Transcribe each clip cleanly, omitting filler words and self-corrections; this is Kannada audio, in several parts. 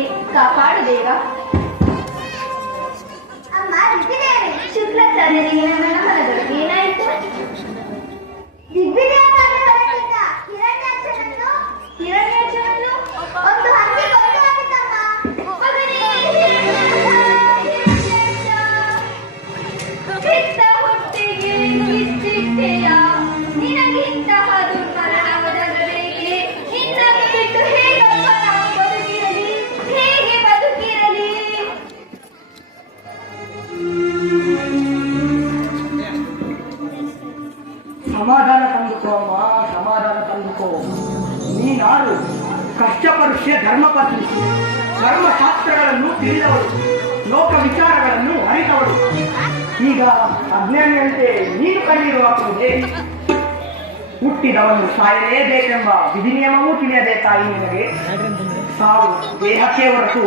ಕಾಪಾಡಿದೆ ಕಾಪಾಡು ದೇವ. ಅಮ್ಮ ದಿಗ್ವಿಜಯರೇ, ಶುಕ್ರಾಚಾರ್ಯರಿಗೆ ನನ್ನ ಮನಗಳು ಏನಾಯಿತು? ದಿಗ್ವಿಜಯ ಹೊರಟಿದ್ದ ಹಿರಣ್ಯಾಕ್ಷನನ್ನು ಒಂದು ಹಂದಿ ಕೊಂದು ಹಾಕಿತಮ್ಮ. ಮಗನೇ ಹಿರಿಯ ಹುಟ್ಟಿಗೆ ಕಿಚ್ಚಿಟ್ಟೆಯ ನಿನಗಿಂತಹ ದುರ್ಮರಣವದಬೇಕೆ? ನಿನ್ನನ್ನು ಬಿಟ್ಟು ಹೇಗಪ್ಪ ನಾವು ಬದುಕಿರಲಿ? ಹೇಗೆ ಬದುಕಿರಲಿ? ಸಮಾಧಾನ ತಂದುಕೋ ಅಮ್ಮ, ಸಮಾಧಾನ ತಂದುಕೋ. ನೀನಾರು ಕಷ್ಟಪರುಷ್ಯ ಧರ್ಮಪತ್ನಿ, ಧರ್ಮಶಾಸ್ತ್ರಗಳನ್ನು ತಿಳಿದವಳು, ಲೋಕ ವಿಚಾರಗಳನ್ನು ಅರಿತವಳು. ಈಗ ಅಜ್ಞಾನಿಯಂತೆ ನೀನು ಕಣ್ಣೀರು ಹಾಕುವುದೇ? ಹುಟ್ಟಿದವನು ಸಾಯಲೇಬೇಕೆಂಬ ವಿಧಿ ನಿಯಮವೂ ತಿಳಿಯಬೇಕಾಯಿ ನಿನಗೆ. ಸಾವು ದೇಹಕ್ಕೆ ಹೊರತು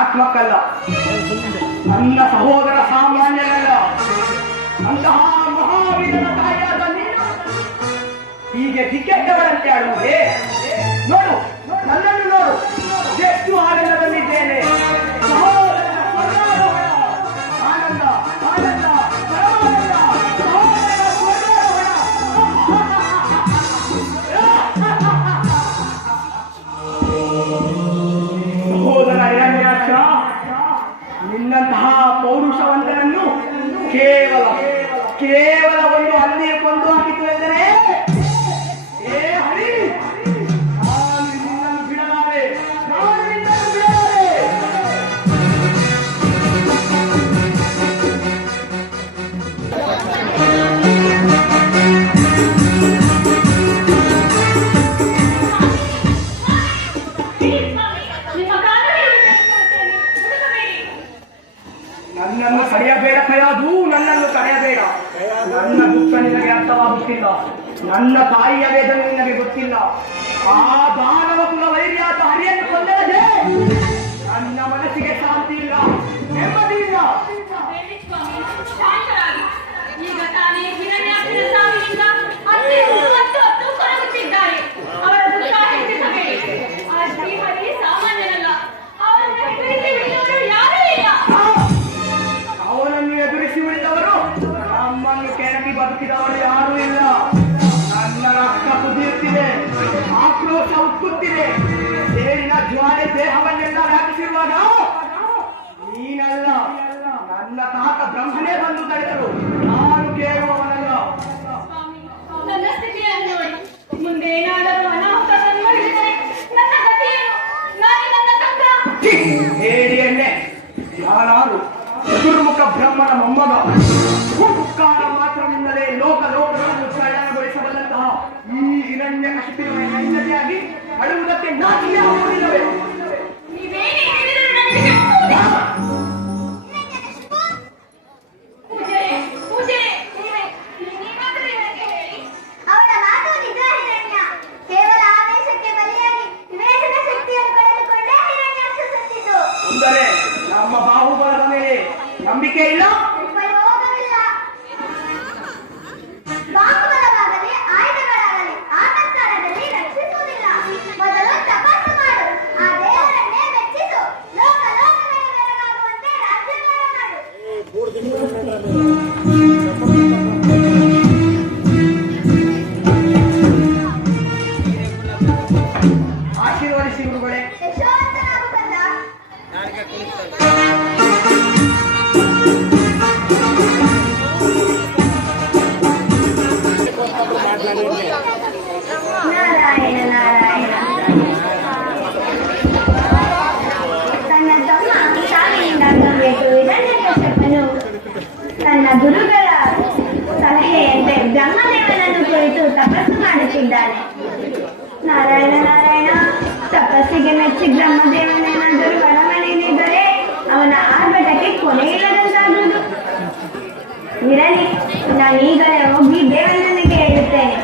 ಆತ್ಮಕ್ಕಲ್ಲ. ನನ್ನ ಸಹೋದರ ಸಾಮಾನ್ಯನಲ್ಲ. ಅಂತಹ ಮಹಾವೀರನ ತಾಯಿಯಾದ ನೀನು ಹೀಗೆ ದಿಕ್ಕೆಟ್ಟವರಂತೆ ಆಡುವುದೇ? ನೋಡು, ನನ್ನನ್ನು ನೋಡು, ಎಷ್ಟು ಆನಂದದಲ್ಲಿದ್ದೇನೆ. ಸಹೋದರನ ಸ್ವರ್ಗಾರೋಹಣ, ಆನಂದ ಆನಂದ ಪರಮಾನಂದ, ಸಹೋದರನ ಸ್ವರ್ಗಾರೋಹಣ. ಸಹೋದರ ಹಿರಣ್ಯಾಕ್ಷ, ನಿನ್ನಂತಹ ಪೌರುಷವಂತರನ್ನು ಕೇವಲ ಒಂದು ಹಲ್ಲಿಗೆ ಕೊಂದು ಹಾಕಿತು ಎಂದರೆ, ಏ ಹರಿ, ನಾನು ನಿನ್ನನ್ನು ಬಿಡಲಾರೆ, ನಾನು ನಿನ್ನನ್ನು ಬಿಡಲಾರೆ. ನನ್ನನ್ನು ತಡೆಯಬೇಡ ಕಯಾದು, ನನ್ನನ್ನು ತಡೆಯಬೇಡ. ನನ್ನ ದುಃಖ ನಿನಗೆ ಅರ್ಥವಾಗುತ್ತಿಲ್ಲ. ನನ್ನ ತಾಯಿಯ ವೇದನೆ ನಿನಗೆ ಗೊತ್ತಿಲ್ಲ. ಆ ದಾನವ ಕುಲ ವೈರ್ಯಾತ ಹರಿಯನ್ನು ಕೊಂದರದೆ ನನ್ನ ಮನಸ್ಸಿಗೆ ಶಾಂತಿ ಇಲ್ಲ, ನೆಮ್ಮದಿ ಇಲ್ಲ. ಈಗ ತಾನೇ ಹಿರಣ್ಯಾಕ್ಷನ ಸಾವಿನಿಂದ ಅತ್ತೆ ಹೊತ್ತು ಕೊರಗುತ್ತಿದ್ದಾರೆ. ಅವರ ದುಃಖ ಹೆಚ್ಚಿಸಬೇಡಿ. ಆ ಶ್ರೀಹರಿ ಸಾಮಾನ್ಯನಲ್ಲ. ಅವರನ್ನು ಎದುರಿಸಿ ಬಿಟ್ಟವರು ಯಾರೂ ಇಲ್ಲ. ಅವನನ್ನು ಎದುರಿಸಿ ಉಳಿದವರು, ನಮ್ಮನ್ನು ಕೆಣಕಿ ಬದುಕಿದವರು ಯಾರೂ ಇಲ್ಲ. ನನ್ನ ರಕ್ತ ಕುದಿಯುತ್ತಿದೆ, ಆಕ್ರೋಶ ಉಕ್ಕುತ್ತಿದೆ. ಸೇರಿನ ಜ್ವಾಲೆ ದೇಹವನ್ನೆಲ್ಲ ವ್ಯಾಪಿಸಿರುವಾಗ ನೀನಲ್ಲ, ನನ್ನ ತಾತ ಬ್ರಹ್ಮನೇ ಬಂದು ತಡೆದರು. ನಾನು ಕೇಳುವವನಲ್ಲ. ನನ್ನ ಸ್ಥಿತಿಯನ್ನು ನೋಡಿ, ಮುಂದೆ ಏನಾದರೂ ಅನಾಹುತ ಸಂಭವಿಸಿದರೆ ನನ್ನ ಗತಿಯೇನು? ನಾನು ನನ್ನ ತಂತ್ರ ಹೇಳಿ ಎಣ್ಣೆ. ಯಾರು ಚತುರ್ಮುಖ ಬ್ರಹ್ಮನ ಮೊಮ್ಮಗ, ಹುಕ್ಕಾರ ಮಾತ್ರವಿಲ್ಲದೆ ಲೋಕಗಳನ್ನು ಕಲ್ಯಾಣಗೊಳಿಸಬಲ್ಲಂತಹ ಈ ಹಿರಣ್ಯ ಕಶಿಪಿನ ನೈನ್ಯತೆಯಾಗಿ ಅಳುವುದಕ್ಕೆ ನಾಚಿಕೆ ಆಗುವುದಿಲ್ಲವೇ? ನೀವೇನೇ ಹೇಳಿದರೂ ನನಗೆ ಪೂಜೆ ನೀವಾದರೂ ನನಗೆ ಹೇಳಿ. ಅವಳ ಮಾತು ನಿಜ ಹಿರಣ್ಯ. ಕೇವಲ ಆವೇಶಕ್ಕೆ ಬಲಿಯಾಗಿ ವಿವೇಚನ ಶಕ್ತಿಯನ್ನು ಕಳೆದುಕೊಂಡೇ ಹಿರಣ್ಯಾಕ್ಷ ಸತ್ತಿತು. ಅಂದರೆ ನಮ್ಮ ಬಾಹುಬಲದ ಮೇಲೆ ನಂಬಿಕೆ ಇಲ್ಲ. ಉಪಯೋಗವಿಲ್ಲ. ಬಾಹುಬಲವಾಗಲಿ ಆಯುಧಗಳಾಗಲಿ ಆನಂತರದಲ್ಲಿ ರಕ್ಷಿಸುವುದಿಲ್ಲ. ಮೊದಲು ತಪಸ್ಸು ಮಾಡು, ಆ ದೇವರನ್ನೇ ಮೆಚ್ಚಿಸು. ಲೋಕವೇ ಬೆಳಗಾಗುವಂತೆ ರಾಜ್ಯಭಾರ ಮಾಡು. ಆಶೀರ್ವದಿಸಿ ಗುರುಗಳೇ. ಯಶೋವಂತನಾಗು ಕಂದ. ನಾರಾಯಣ ನಾರಾಯಣ. ತನ್ನ ತಮ್ಮ ಸಾವಿನಿಂದ ಆಗಬೇಕು ಹಿರಣ್ಯಕಶ್ಯಪನು ತನ್ನ ಗುರುಗಳ ಸಲಹೆಯಂತೆ ಬ್ರಹ್ಮದೇವನನ್ನು ಕುರಿತು ತಪಸ್ಸು ಮಾಡುತ್ತಿದ್ದಾನೆ. ನಾರಾಯಣ ನಾರಾಯಣ. ತಪಸ್ಸಿಗೆ ಮೆಚ್ಚಿ ಬ್ರಹ್ಮದೇವನೇನಾದರೂ ಬಡಮನೆಯಲ್ಲಿದ್ದರೆ ಅವನ ಆರ್ಭಟಕ್ಕೆ ಕೊನೆಯಿಲ್ಲದಂತಾಗುವುದು. ಇರಲಿ, ನಾನು ಈಗಲೇ ಹೋಗಿ ದೇವನನಿಗೆ ಹೇಳುತ್ತೇನೆ.